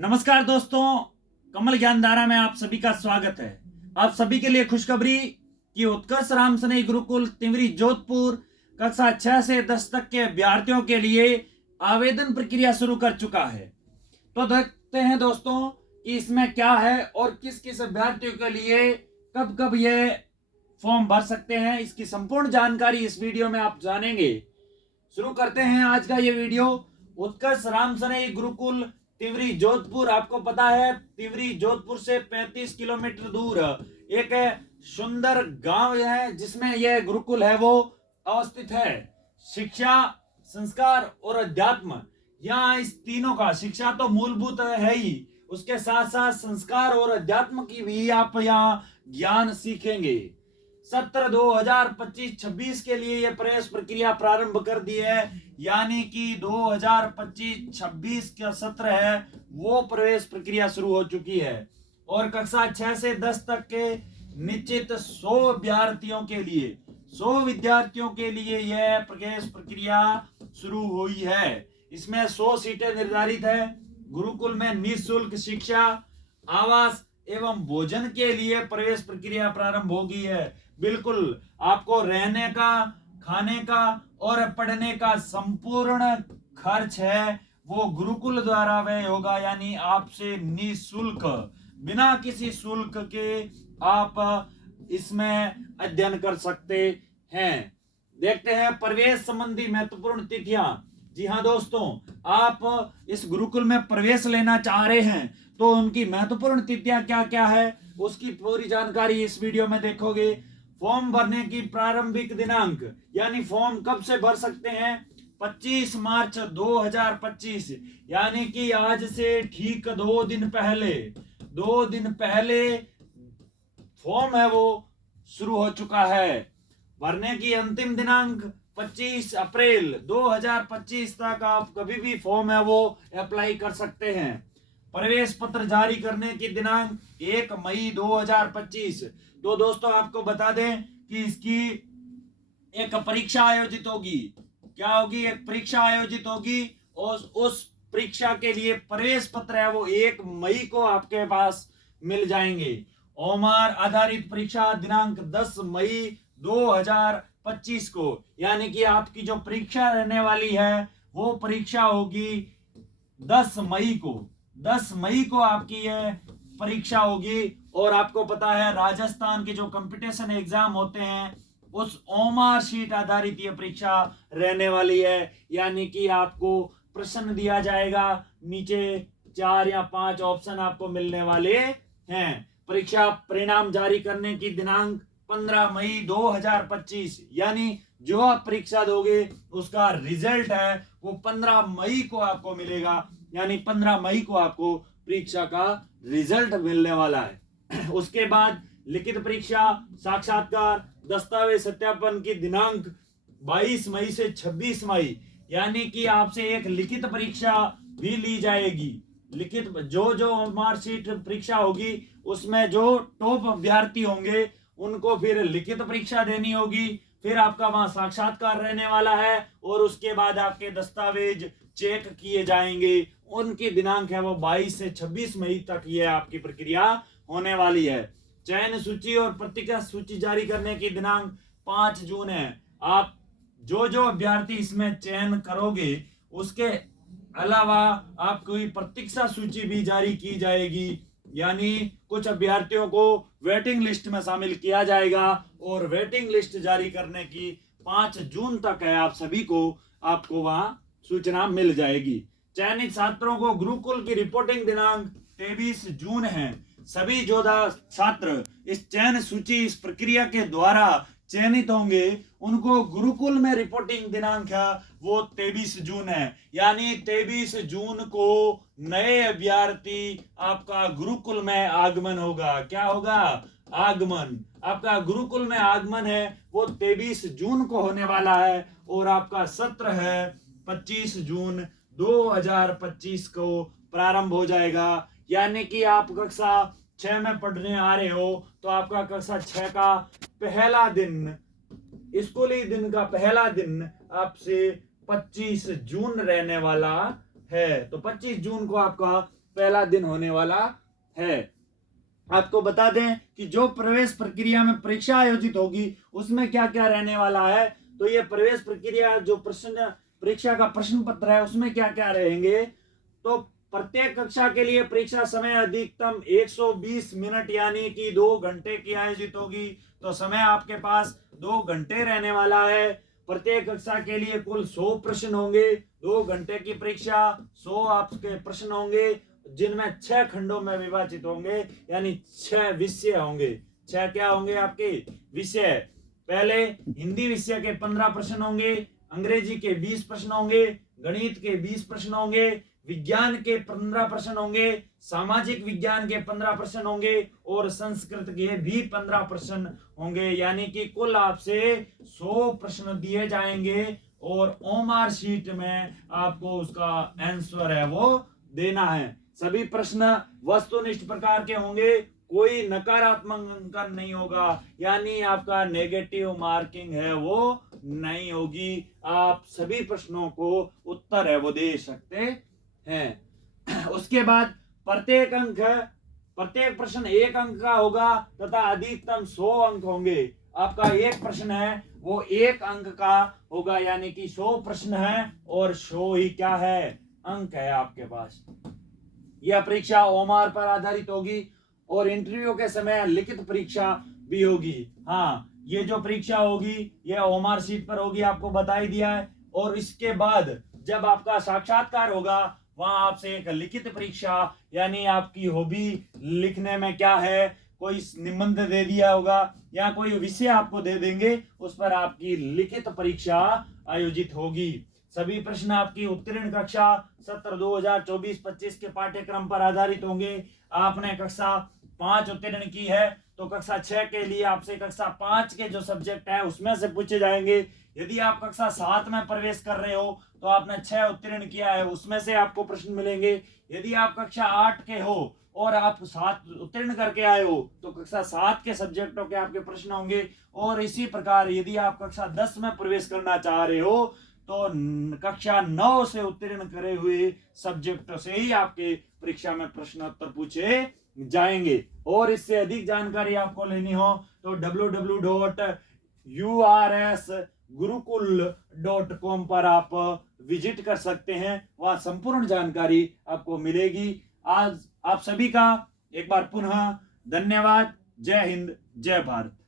नमस्कार दोस्तों, कमल ज्ञान धारा में आप सभी का स्वागत है। आप सभी के लिए खुशखबरी कि उत्कर्ष राम सनेही गुरुकुल तिंवरी जोधपुर कक्षा 6 से 10 तक के अभ्यर्थियों के लिए आवेदन प्रक्रिया शुरू कर चुका है। तो देखते हैं दोस्तों कि इसमें क्या है और किस किस अभ्यर्थियों के लिए कब कब ये फॉर्म भर सकते हैं। इसकी संपूर्ण जानकारी इस वीडियो में आप जानेंगे। शुरू करते हैं आज का ये वीडियो। उत्कर्ष राम सनेही गुरुकुल तिंवरी जोधपुर, आपको पता है तिंवरी जोधपुर से 35 किलोमीटर दूर एक सुंदर गांव है जिसमें यह गुरुकुल है वो अवस्थित है। शिक्षा, संस्कार और अध्यात्म, यहाँ इस तीनों का, शिक्षा तो मूलभूत है ही, उसके साथ साथ संस्कार और अध्यात्म की भी आप यहाँ ज्ञान सीखेंगे। सत्र 2025-26 के लिए यह प्रवेश प्रक्रिया प्रारंभ कर दी है, यानी कि 2025-26 का सत्र है वो प्रवेश प्रक्रिया शुरू हो चुकी है। और कक्षा 6 से 10 तक के निश्चित 100 अभ्यर्थियों के लिए, 100 विद्यार्थियों के लिए यह प्रवेश प्रक्रिया शुरू हुई है। इसमें 100 सीटें निर्धारित है। गुरुकुल में निःशुल्क शिक्षा, आवास एवं भोजन के लिए प्रवेश प्रक्रिया प्रारंभ हो गई है। बिल्कुल आपको रहने का, खाने का और पढ़ने का संपूर्ण खर्च है वो गुरुकुल द्वारा व्यय होगा, यानी आपसे निःशुल्क, बिना किसी शुल्क के आप इसमें अध्ययन कर सकते हैं। देखते हैं प्रवेश संबंधी महत्वपूर्ण तिथियां। जी हाँ दोस्तों, आप इस गुरुकुल में प्रवेश लेना चाह रहे हैं तो उनकी महत्वपूर्ण तिथियां क्या क्या है उसकी पूरी जानकारी इस वीडियो में देखोगे। फॉर्म भरने की प्रारंभिक दिनांक, यानी फॉर्म कब से भर सकते हैं, 25 मार्च 2025, यानी कि आज से ठीक 2 दिन पहले फॉर्म है वो शुरू हो चुका है। भरने की अंतिम दिनांक 25 अप्रैल 2025 तक आप कभी भी फॉर्म है वो अप्लाई कर सकते हैं। प्रवेश पत्र जारी करने की दिनांक 1 मई 2025। तो दोस्तों आपको बता दें कि इसकी एक परीक्षा आयोजित होगी। क्या होगी? एक परीक्षा आयोजित होगी और उस परीक्षा के लिए प्रवेश पत्र है वो 1 मई को आपके पास मिल जाएंगे। ओमार आधारित परीक्षा दिनांक 10 मई 2025 को, यानी कि आपकी जो परीक्षा रहने वाली है वो परीक्षा होगी 10 मई को। 10 मई को आपकी यह परीक्षा होगी। और आपको पता है राजस्थान के जो कंपटीशन एग्जाम होते हैं उस ओमार शीट आधारित यह परीक्षा रहने वाली है, यानी कि आपको प्रश्न दिया जाएगा, नीचे 4 या 5 ऑप्शन आपको मिलने वाले हैं। परीक्षा परिणाम जारी करने की दिनांक 15 मई 2025, यानी जो आप परीक्षा दोगे उसका रिजल्ट है वो 15 मई को आपको मिलेगा, यानी 15 मई को आपको परीक्षा का रिजल्ट मिलने वाला है। उसके बाद लिखित परीक्षा, साक्षात्कार, दस्तावेज सत्यापन की दिनांक 22 मई से 26 मई, यानी कि आपसे एक लिखित परीक्षा भी ली जाएगी। लिखित जो मार्कशीट परीक्षा होगी उसमें जो टॉप अभ्यर्थी होंगे उनको फिर लिखित परीक्षा देनी होगी, फिर आपका वहां साक्षात्कार रहने वाला है और उसके बाद आपके दस्तावेज चेक किए जाएंगे। उनकी दिनांक है वो 22 से 26 मई तक ये आपकी प्रक्रिया होने वाली है। चयन सूची और पत्रिका सूची जारी करने की दिनांक 5 जून है। आप जो अभ्यर्थी इसमें चयन करोगे उसके अलावा आपको प्रतीक्षा सूची भी जारी की जाएगी, यानी कुछ अभ्यर्थियों को वेटिंग लिस्ट में शामिल किया जाएगा और वेटिंग लिस्ट जारी करने की 5 जून तक है। आप सभी को आपको वहां सूचना मिल जाएगी। चयनित छात्रों को गुरुकुल की रिपोर्टिंग दिनांक 23 जून है। सभी जोधा छात्र इस चयन सूची, इस प्रक्रिया के द्वारा चयनित होंगे, उनको गुरुकुल में रिपोर्टिंग दिनांक है वो 23 जून है, यानी 23 जून को नए अभ्यर्थी आपका गुरुकुल में आगमन होगा। क्या होगा? आगमन। आपका गुरुकुल में आगमन है वो 23 जून को होने वाला है और आपका सत्र है 25 जून 2025 को प्रारंभ हो जाएगा। यानी कि आप कक्षा 6 में पढ़ने आ रहे हो तो आपका कक्षा 6 का पहला दिन, स्कूली दिन का पहला दिन आपसे 25 जून रहने वाला है। तो 25 जून को आपका पहला दिन होने वाला है। आपको बता दें कि जो प्रवेश प्रक्रिया में परीक्षा आयोजित होगी उसमें क्या क्या रहने वाला है। तो ये प्रवेश प्रक्रिया जो प्रश्न परीक्षा का प्रश्न पत्र है उसमें क्या क्या रहेंगे। तो प्रत्येक कक्षा के लिए परीक्षा समय अधिकतम 120 मिनट यानी कि 2 घंटे की आयोजित होगी। तो समय आपके पास 2 घंटे रहने वाला है। प्रत्येक कक्षा के लिए कुल 100 प्रश्न होंगे। 2 घंटे की परीक्षा, 100 आपके प्रश्न होंगे जिनमें 6 खंडों में विभाजित होंगे यानी 6 विषय होंगे। 6 क्या होंगे आपके विषय। पहले हिंदी विषय के 15 प्रश्न होंगे, अंग्रेजी के 20 प्रश्न होंगे, गणित के 20 प्रश्न होंगे, विज्ञान के 15 प्रश्न होंगे, सामाजिक विज्ञान के 15 प्रश्न होंगे और संस्कृत के भी 15 प्रश्न होंगे। यानी कि कुल आपसे 100 प्रश्न दिए जाएंगे और ओएमआर शीट में आपको उसका आंसर है वो देना है। सभी प्रश्न वस्तुनिष्ठ प्रकार के होंगे, कोई नकारात्मक अंकन नहीं होगा यानी आपका नेगेटिव मार्किंग है वो नहीं होगी। आप सभी प्रश्नों को उत्तर है वो दे सकते हैं। उसके बाद प्रत्येक प्रश्न 1 अंक का होगा तथा अधिकतम 100 अंक होंगे। आपका एक प्रश्न है वो 1 अंक का होगा यानी कि 100 प्रश्न है और 100 ही क्या है अंक है आपके पास। यह परीक्षा ओएमआर पर आधारित होगी और इंटरव्यू के समय लिखित परीक्षा भी होगी। हाँ, ये जो परीक्षा होगी ये ओएमआर शीट पर होगी, आपको बता ही दिया है। और इसके बाद जब आपका साक्षात्कार होगा वहां आपसे एक लिखित परीक्षा यानी आपकी हॉबी लिखने में क्या है, कोई निबंध दे दिया होगा या कोई विषय आपको दे देंगे, उस पर आपकी लिखित परीक्षा आयोजित होगी। सभी प्रश्न आपकी उत्तीर्ण कक्षा सत्र 2024-25 के पाठ्यक्रम पर आधारित होंगे। आपने कक्षा 5 उत्तीर्ण की है तो कक्षा 6 के लिए आपसे कक्षा 5 के जो सब्जेक्ट है उसमें से पूछे जाएंगे। यदि आप कक्षा 7 में प्रवेश कर रहे हो तो आपने 6 उत्तीर्ण किया है उसमें से आपको प्रश्न मिलेंगे। यदि आप कक्षा 8 के हो और आप 7 उत्तीर्ण करके आए हो तो कक्षा 7 के सब्जेक्टों के आपके प्रश्न होंगे। और इसी प्रकार यदि आप कक्षा 10 में प्रवेश करना चाह रहे हो तो कक्षा 9 से उत्तीर्ण करे हुए सब्जेक्ट से ही आपके परीक्षा में प्रश्न उत्तर पूछे जाएंगे। और इससे अधिक जानकारी आपको लेनी हो तो www.ursgurukul.com पर आप विजिट कर सकते हैं, वहां संपूर्ण जानकारी आपको मिलेगी। आज आप सभी का एक बार पुनः धन्यवाद। जय हिंद, जय भारत।